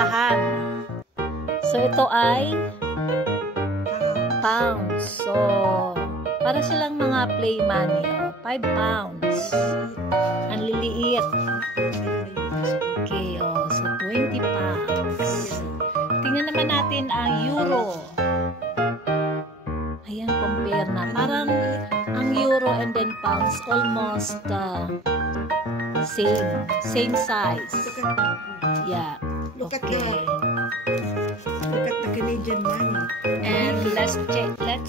kapirahan. So, ito ay pounds. So, para silang mga play money. 5 pounds. Ang liliit. Okay, so 20 pounds. Tingnan naman natin ang euro. Ayan, compare na. Parang ang euro and then pounds almost same size. Yeah. Look Okay. at the Canadian money. And let's check the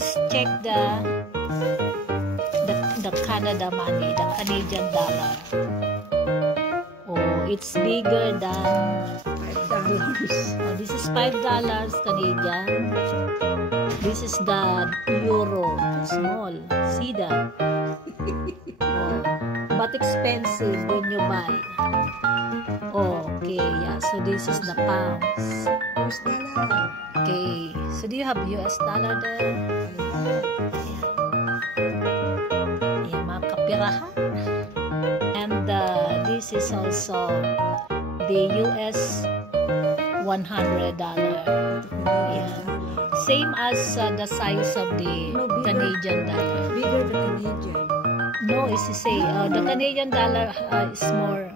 Canada money, the Canadian dollar. Oh, it's bigger than $5. oh, this is $5 Canadian. This is the euro, small. See that? Oh, but expensive when you buy. Oh, okay, yeah. So this is the pounds. US dollar. Okay. So do you have US dollar there? Ayan. Ayan, mga kapirahan. And this is also the US $100. Ayan. Same as the size of the Canadian dollar. Bigger the Canadian. No, it's the same. The Canadian dollar is more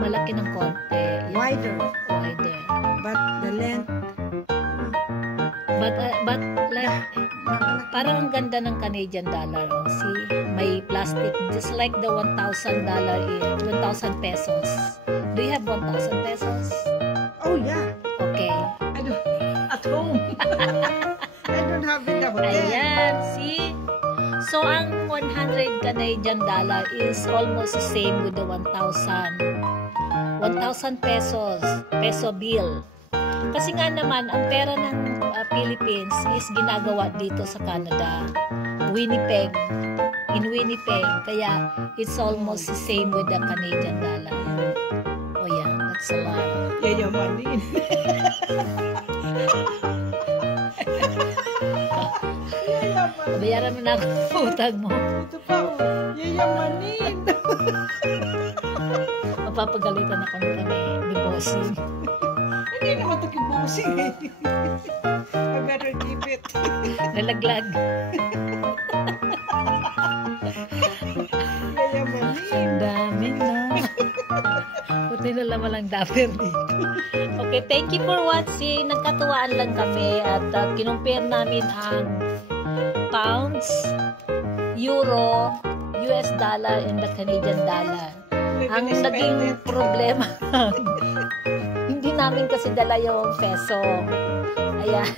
malaki ng konti. Yan. Wider. Wider. But the length. But like, parang ang ganda ng Canadian dollar. Oh. See, may plastic. Just like the $1,000 in 1,000 pesos. Do you have 1,000 pesos? Oh yeah. Okay. I don't at home. I don't have it at hotel. Ayan, see? So, ang 100 Canadian dollar is almost the same with the 1,000 pesos, peso bill. Kasi nga naman, ang pera ng Philippines is ginagawa dito sa Canada. Winnipeg. In Winnipeg. Kaya, it's almost the same with the Canadian dollar. Oh yeah, that's a lot. Yayamanin. Bayaran mo na ako utang mo. Ito pa, yayamanin. Mapapagalitan na kami ni bossing. Hindi naman ito kibusing eh. I better keep it. Nalaglag. Yayamanin. Ang dami na. Puti na laman lang dapper dito. Okay, thank you for watching. Nagkatuwaan lang kami at kinumpare namin ang pounds, euro, US dollar, and the Canadian dollar. Ang naging problema, hindi namin kasi dala yung peso. Ayan.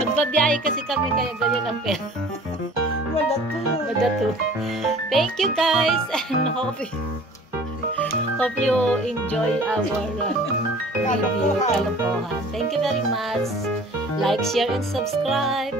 Magbabiyahe kasi kami kaya ganyan ang pera. Madatu. Thank you guys and hope you enjoy our review, Kalokohan. Thank you very much. Like, share, and subscribe.